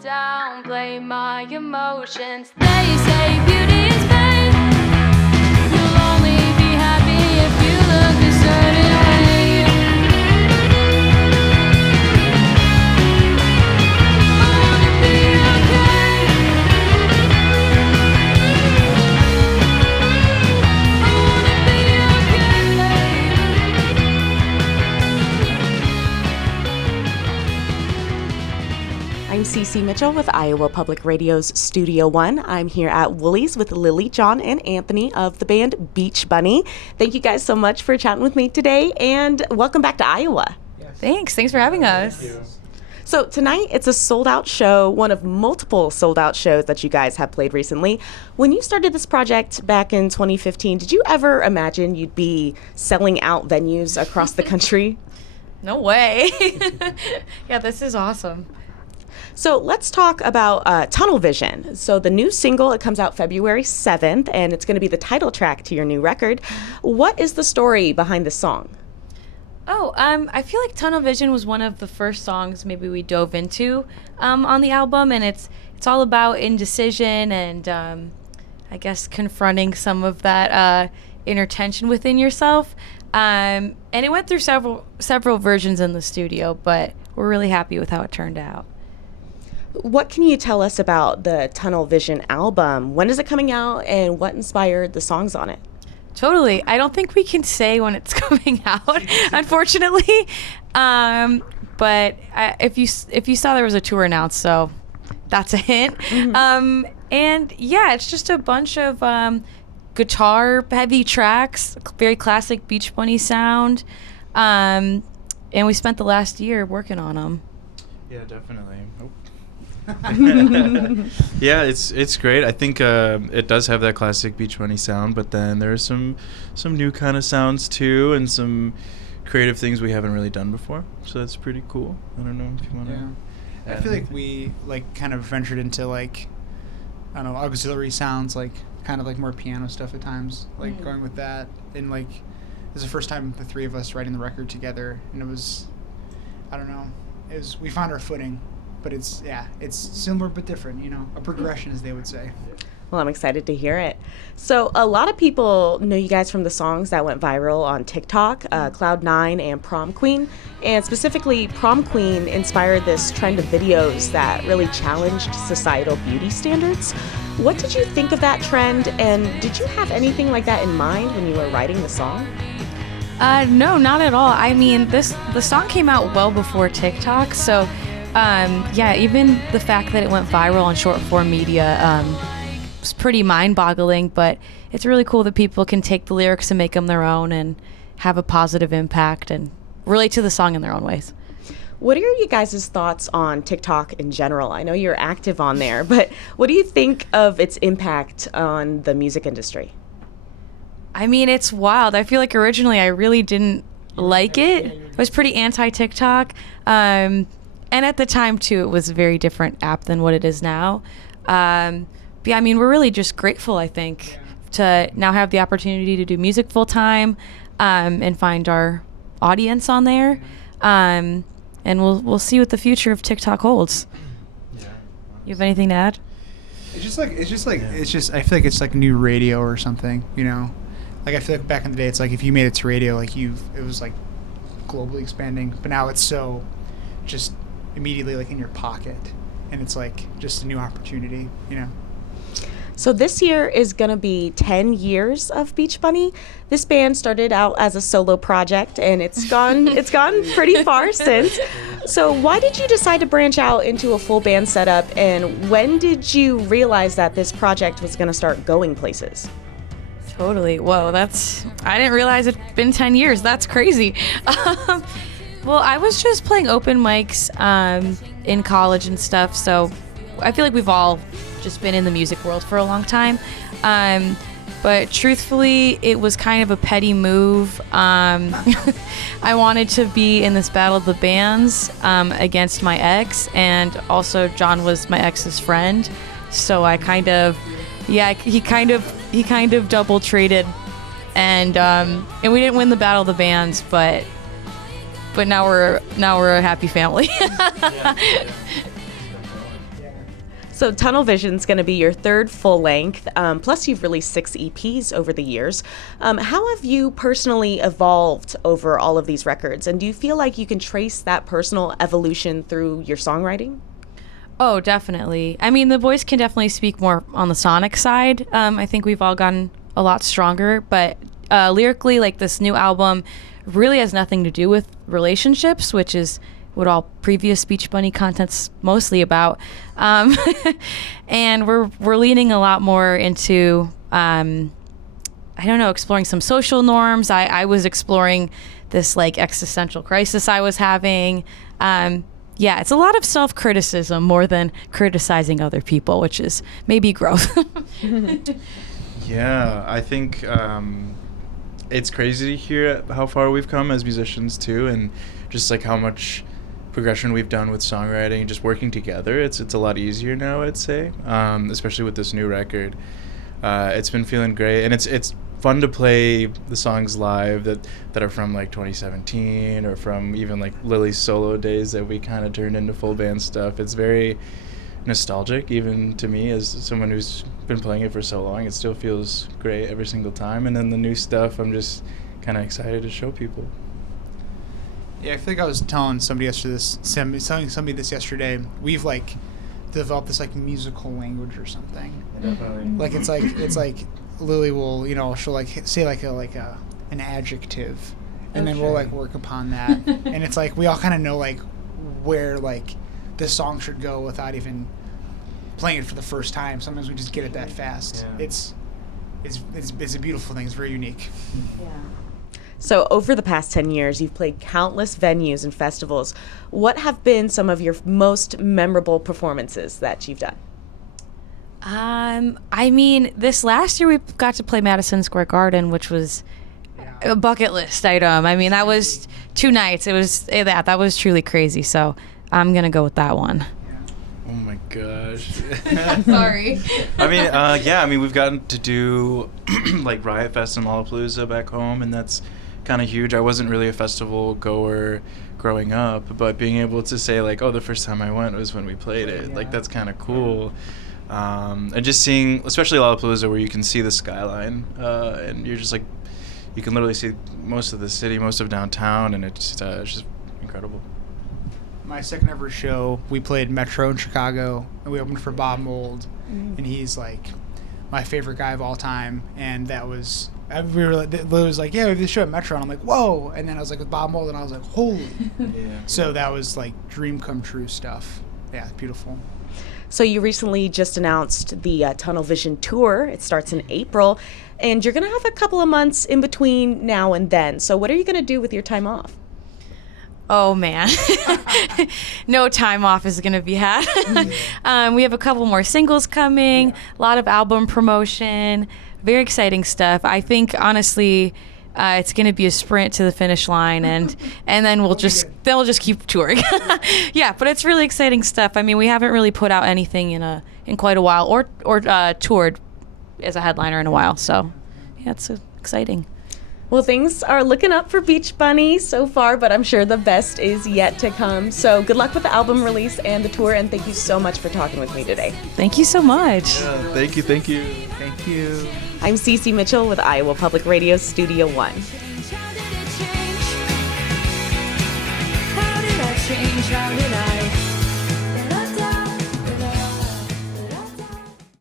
downplay my emotions. They say beauty is pain. You'll only be happy if you look a certain way. I'm Cece Mitchell with Iowa Public Radio's Studio One. I'm here at Woolies with Lily, John, and Anthony of the band Beach Bunny. Thank you guys so much for chatting with me today, and welcome back to Iowa. Yes. Thanks for having us. Thank you. So tonight, it's a sold-out show, one of multiple sold-out shows that you guys have played recently. When you started this project back in 2015, did you ever imagine you'd be selling out venues across the country? No way. Yeah, this is awesome. So let's talk about Tunnel Vision. So the new single, it comes out February 7th, and it's going to be the title track to your new record. What is the story behind this song? I feel like Tunnel Vision was one of the first songs maybe we dove into on the album, and it's all about indecision and I guess confronting some of that inner tension within yourself. And it went through several versions in the studio, but we're really happy with how it turned out. What can you tell us about the Tunnel Vision album? When is it coming out, and what inspired the songs on it? Totally. I don't think we can say when it's coming out, unfortunately. But if you saw, there was a tour announced, so that's a hint. Mm-hmm. And yeah, it's just a bunch of guitar-heavy tracks, very classic Beach Bunny sound. And we spent the last year working on them. Yeah, definitely. Yeah, it's great. I think it does have that classic Beach Bunny sound, but then there's some new kind of sounds too, and some creative things we haven't really done before. So that's pretty cool. I don't know if you want to. Yeah. I feel like we kind of ventured into I don't know, auxiliary sounds, kind of more piano stuff at times, going with that. And this is the first time the three of us writing the record together, and it was, I don't know, we found our footing. But it's similar but different, a progression, as they would say. Well, I'm excited to hear it. So a lot of people know you guys from the songs that went viral on TikTok, Cloud9 and Prom Queen. And specifically, Prom Queen inspired this trend of videos that really challenged societal beauty standards. What did you think of that trend, and did you have anything like that in mind when you were writing the song? No, not at all. I mean, the song came out well before TikTok, so... even the fact that it went viral on short form media was pretty mind-boggling, but it's really cool that people can take the lyrics and make them their own and have a positive impact and relate to the song in their own ways. What are you guys' thoughts on TikTok in general? I know you're active on there, but what do you think of its impact on the music industry? I mean, it's wild. I feel like originally I really didn't like it. I was pretty anti-TikTok. And at the time, too, it was a very different app than what it is now. But yeah, I mean, we're really just grateful, I think, to now have the opportunity to do music full time and find our audience on there. And we'll see what the future of TikTok holds. Yeah. You have anything to add? I feel like it's like new radio or something, I feel like back in the day, it's like if you made it to radio, it was globally expanding. But now it's so just immediately in your pocket, and it's just a new opportunity. So this year is going to be 10 years of Beach Bunny. This band started out as a solo project, and it's gone pretty far since. So why did you decide to branch out into a full band setup, and when did you realize that this project was going to start going places? Totally. Whoa, I didn't realize it'd been 10 years. That's crazy. Well, I was just playing open mics in college and stuff, so I feel like we've all just been in the music world for a long time. But truthfully, it was kind of a petty move. I wanted to be in this battle of the bands against my ex, and also John was my ex's friend, so I he kind of double traded, and we didn't win the battle of the bands, but now we're a happy family. So Tunnel Vision's going to be your third full length, plus you've released 6 EPs over the years. How have you personally evolved over all of these records? And do you feel like you can trace that personal evolution through your songwriting? Oh, definitely. I mean, the voice can definitely speak more on the sonic side. I think we've all gotten a lot stronger, but lyrically, like this new album really has nothing to do with relationships, which is what all previous Beach Bunny content's mostly about. And we're leaning a lot more into, exploring some social norms. I was exploring this like existential crisis I was having. Yeah, it's a lot of self-criticism more than criticizing other people, which is maybe growth. Yeah, I think it's crazy to hear how far we've come as musicians too, and just like how much progression we've done with songwriting, just working together. It's a lot easier now, I'd say, especially with this new record. It's been feeling great, and it's fun to play the songs live that are from like 2017 or from even like Lili's solo days that we kind of turned into full band stuff. It's very nostalgic even to me as someone who's been playing it for so long. It still feels great every single time, and then the new stuff I'm just kind of excited to show people. Yeah, I think I was telling somebody this yesterday. We've like developed this like musical language or something. Definitely. Like it's like Lili will, she'll like say like an adjective, and then we'll like work upon that. And it's like we all kind of know like where like this song should go without even playing it for the first time. Sometimes we just get it that fast. Yeah. It's a beautiful thing. It's very unique. Yeah. So over the past 10 years, you've played countless venues and festivals. What have been some of your most memorable performances that you've done? I mean, this last year we got to play Madison Square Garden, which was a bucket list item. I mean, that was 2 nights. It was that was truly crazy. So I'm gonna go with that one. Oh my gosh. Sorry. I mean, we've gotten to do like Riot Fest and Lollapalooza back home, and that's kind of huge. I wasn't really a festival goer growing up, but being able to say like, oh, the first time I went was when we played it, like that's kind of cool. And just seeing, especially Lollapalooza, where you can see the skyline, and you're just like, you can literally see most of the city, most of downtown, and it's just incredible. My second ever show, we played Metro in Chicago, and we opened for Bob Mould, and he's like my favorite guy of all time. And that was, Lili was like, yeah, we have this show at Metro, and I'm like, whoa. And then I was like with Bob Mould, and I was like, holy. Yeah. So that was like dream come true stuff. Yeah, beautiful. So you recently just announced the Tunnel Vision tour. It starts in April, and you're going to have a couple of months in between now and then. So what are you going to do with your time off? Oh man, no time off is gonna be had. We have a couple more singles coming, a lot of album promotion, very exciting stuff. I think honestly, it's gonna be a sprint to the finish line, and then we'll just keep touring. Yeah, but it's really exciting stuff. I mean, we haven't really put out anything in quite a while, or toured as a headliner in a while. So yeah, it's exciting. Well, things are looking up for Beach Bunny so far, but I'm sure the best is yet to come. So good luck with the album release and the tour, and thank you so much for talking with me today. Thank you so much. Yeah, thank you. Thank you. I'm Cece Mitchell with Iowa Public Radio Studio One. How did I change? How did I change? How did